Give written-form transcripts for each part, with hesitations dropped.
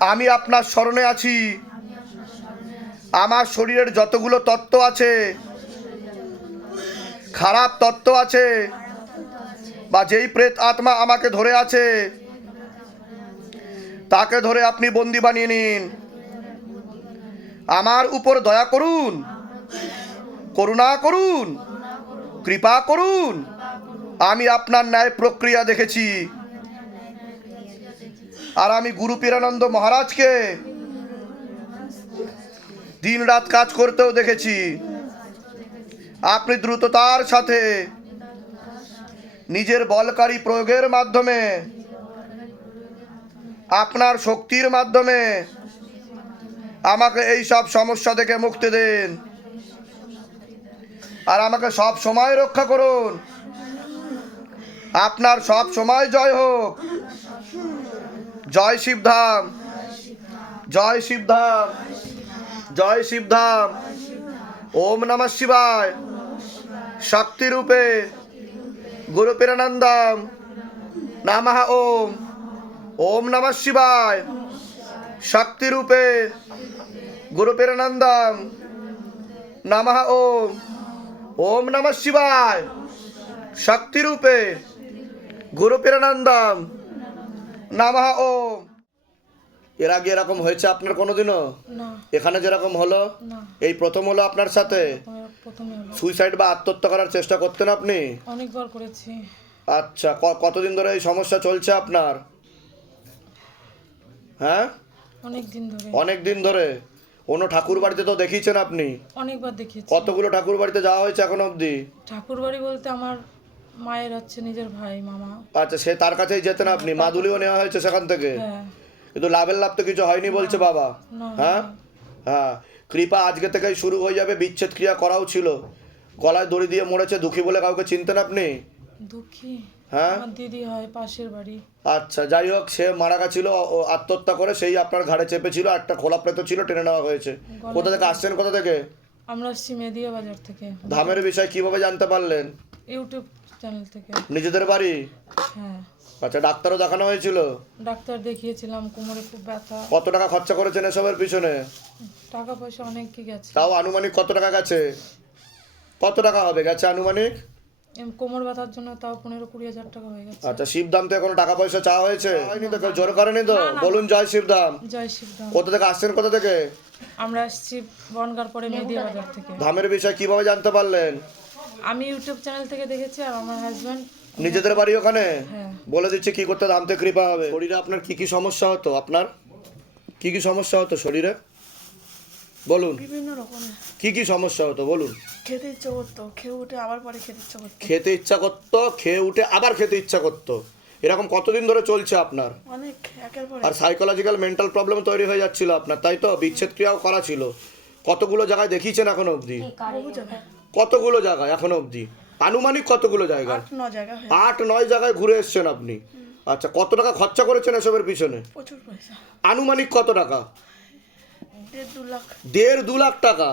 আমি আপনার শরণে আছি। আমার শরীরের যতগুলো তত্ত্ব আছে, খারাপ তত্ত্ব আছে, বা যেই প্রেত আত্মা আমাকে ধরে আছে, তাকে ধরে আপনি বন্দি বানিয়ে নিন। আমার উপর দয়া করুন, করুণা করুন, কৃপা করুন। আমি আপনার ন্যায় প্রক্রিয়া দেখেছি, আর আমি গুরু পীরানন্দ মহারাজকে দিন রাত কাজ করতেও দেখেছি। আপনি দ্রুততার সাথে নিজের বলকারী প্রয়োগের মাধ্যমে, আপনার শক্তির মাধ্যমে আমাকে এই সব সমস্যা থেকে মুক্তি দিন, আর আমাকে সব সময় রক্ষা করুন। আপনার সব সময় জয় হোক। জয় শিবধাম, জয় শিবধাম, জয় শিবধাম। ওম নমঃ শিবায়। শক্তি রূপে গুরু পীরানন্দম নমঃ ওম। ওম নমঃ শিবায়। শক্তি রূপে গুরু পীরানন্দম নমঃ ওম। ওম নমঃ শিবায়। শক্তি রূপে গুরু পীরানন্দম নমঃ ওম। এর আগে এরকম হয়েছে আপনার কোনোদিনও? না, এখানে যেরকম হলো, না, এই প্রথম হলো আপনার সাথে? আমার প্রথমে হলো। সুইসাইড বা আত্মহত্যা করার চেষ্টা করতেন আপনি? অনেকবার করেছি। আচ্ছা, কতদিন ধরে এই সমস্যা চলছে আপনার? হ্যাঁ, অনেক দিন ধরে। অনেক দিন ধরে। অন্য ঠাকুর বাড়িতে তো দেখিয়েছেন আপনি? অনেকবার দেখিয়েছি। কতগুলো ঠাকুর বাড়িতে যাওয়া হয়েছে এখন অবধি? ঠাকুর বাড়ি বলতে আমার মায়ের হচ্ছে নিজের ভাই, মামা। আচ্ছা, সে তার কাছেই যেতেন আপনি? মাদুলিও নেওয়া হয়েছে সেখান থেকে? হ্যাঁ। কিন্তু লাভের লাভ তো কিছু হয়নি বলছে বাবা। না, হ্যাঁ, হ্যাঁ। কৃপা আজকে থেকেই শুরু হয়ে যাবে। বিচ্ছেদ ক্রিয়া করাও ছিল। গলায় দড়ি দিয়ে মরেছে, দুঃখী বলে কাউকে চিনতেন আপনি? দুঃখী? হ্যাঁ। আমার দিদি হয় পাশের বাড়ি। আচ্ছা, যাই হোক, সে মারা গেছিল আত্মহত্যা করে। সেই আপনার ঘাড়ে চেপেছিল, একটা খোলা প্রেত ছিল, টেনে নেওয়া হয়েছে। কোথা থেকে আসছেন, কোথা থেকে? আমরা আসছি মেদিয়া বাজার থেকে। ধামের বিষয় কিভাবে জানতে পারলেন? ইউটিউব চ্যানেল থেকে। নিজেদের বাড়ি? হ্যাঁ। আচ্ছা, ডাক্তারও দেখানো হয়েছিল? ডাক্তার দেখিয়েছিলাম, কোমরে খুব ব্যথা। কত টাকা খরচা করেছেন এসবের পিছনে? টাকা পয়সা অনেক কি গেছে। তাও আনুমানিক কত টাকা গেছে? কত টাকা হবে গেছে আনুমানিক? কোমর ব্যথার জন্য তাও 15-20 হাজার টাকা হয়ে গেছে। আচ্ছা, শিবধাম থেকে কোনো টাকা পয়সা চাওয়া হয়েছে? হয়নি তো? কেউ জোর করেনি তো? বলুন জয় শিবধাম। জয় শিবধাম। কোথা থেকে আসছেন, কোথা থেকে? আমরা আসছি বনগার পরে মেদিয়া বাজার থেকে। ধামের বিষয় কিভাবে জানতে পারলেন? আমি ইউটিউব চ্যানেল থেকে দেখেছি, আর আমার হাজব্যান্ড। নিজেদের বাড়ি ওখানে? হ্যাঁ। বলে দিচ্ছি কি করতে ধাম থেকে কৃপা হবে। শরীরে আপনার কি কি সমস্যা হতো? আপনার কি কি সমস্যা হতো শরীরে? বলুন, বিভিন্ন রকমের। কি কি সমস্যা হতো বলুন। খেতে ইচ্ছা করতো, খেয়ে উঠে আবার পরে খেতে ইচ্ছা করতো। খেতে ইচ্ছা করতো, খেয়ে উঠে আবার খেতে ইচ্ছা করতো। এরকম কতদিন ধরে চলছে আপনার? অনেক, একের পর আর সাইকোলজিক্যাল মেন্টাল প্রবলেম তৈরি হয়ে যাচ্ছিল আপনার, তাই তো? বিচ্ছেদ ক্রিয়াও করা ছিল। কতগুলো জায়গায় দেখিয়েছেন এখনো অবধি? বহু জায়গায়, কতগুলো জায়গায় এখনো অবধি? আনুমানিক কতগুলো জায়গায়? 8-9 জায়গা হয়ে 8-9 জায়গায় ঘুরে এসছেন আপনি। আচ্ছা, কত টাকা খরচা করেছেন এসবের পিছনে? প্রচুর পয়সা। আনুমানিক কত টাকা? 1.5-2 লাখ। 1.5-2 লাখ টাকা।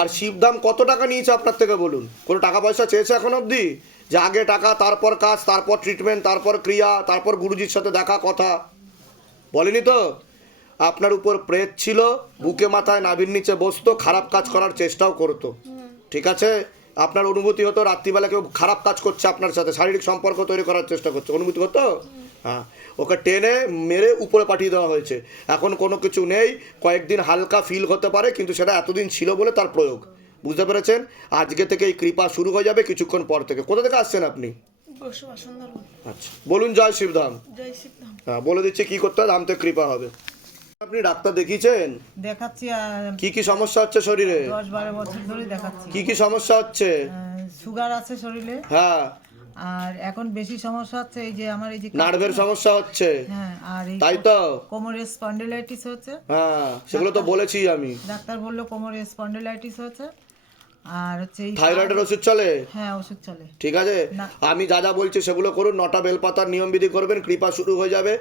আর শিবধাম কত টাকা নিয়েছে আপনার থেকে বলুন? কোনো টাকা পয়সা চেয়েছে এখন অবধি? যে আগে টাকা, তারপর কাজ, তারপর ট্রিটমেন্ট, তারপর ক্রিয়া, তারপর গুরুজির সাথে দেখা, কথা বলেনি তো? আপনার উপর প্রেত ছিল, বুকে মাথায় নাভির নিচে বসতো, খারাপ কাজ করার চেষ্টাও করতো। ঠিক আছে? আপনার অনুভূতি হতো রাত্রিবেলা কেউ খারাপ কাজ করছে আপনার সাথে, শারীরিক সম্পর্ক তৈরি করার চেষ্টা করছে, অনুভূতি হতো? হ্যাঁ। ওকে টেনে মেরে উপরে পাঠিয়ে দেওয়া হয়েছে। এখন কোনো কিছু নেই, কয়েকদিন হালকা ফিল হতে পারে, কিন্তু সেটা এতদিন ছিল বলে তার প্রয়োগ। বুঝতে পেরেছেন? আজকে থেকে এই কৃপা শুরু হয়ে যাবে কিছুক্ষণ পর থেকে। কোথা থেকে আসছেন আপনি? বসুয়া, সুন্দরবন। আচ্ছা, বলুন জয় শিবধাম। জয় শিবধাম। হ্যাঁ, বলে দিচ্ছি কি করতে হয়, ধাম থেকে কৃপা হবে। আপনি ডাক্তার দেখিয়েছেন? দেখাচ্ছি, কি কি সমস্যা হচ্ছে শরীরে? 10-12 বছর ধরে দেখাচ্ছি। কি কি সমস্যা হচ্ছে? সুগার আছে শরীরে, হ্যাঁ। আর এখন বেশি সমস্যা হচ্ছে এই যে আমার এই যে নার্ভের সমস্যা হচ্ছে? হ্যাঁ, আর এই তাই তো? কোমরের স্পন্ডিলাইটিস হচ্ছে। হ্যাঁ, সেগুলো তো বলেছি আমি। ডাক্তার বললো কোমরের স্পন্ডিলাইটিস হচ্ছে, আর হচ্ছে এই থাইরয়েডের ওষুধ চলে? হ্যাঁ, ওষুধ চলে। ঠিক আছে, না। আমি যা যা বলছি সেগুলো করুন। 9টা বেলপাতার নিয়মবিধি করবেন, কৃপা শুরু হয়ে যাবে।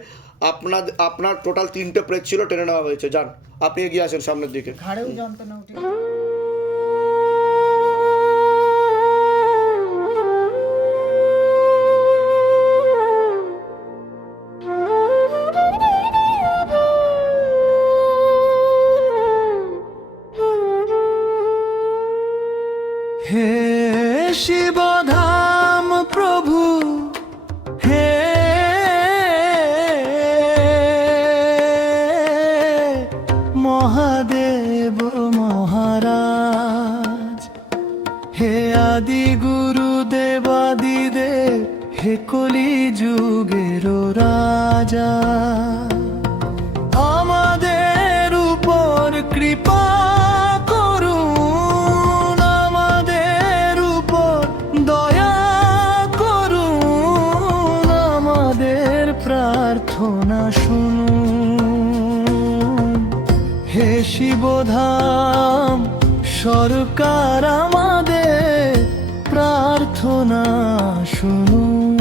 আপনার টোটাল 3টে প্রেত ছিল, টেনে নেওয়া হয়েছে। যান, আপনি এগিয়ে আসেন সামনের দিকে। ঘাড়েও যন্ত্রণা উঠে। শিবধাম প্রভু হে মহাদেব মহারাজ, হে আদি গুরু দেবাদিদেব, হে কলি যুগের রাজা, আমাদের উপর কৃপা করুন, আমাদের উপর দয়া করুন, আমাদের প্রার্থনা শুনুন। হে শিবধাম সরকার, আমাদের প্রার্থনা শুনুন।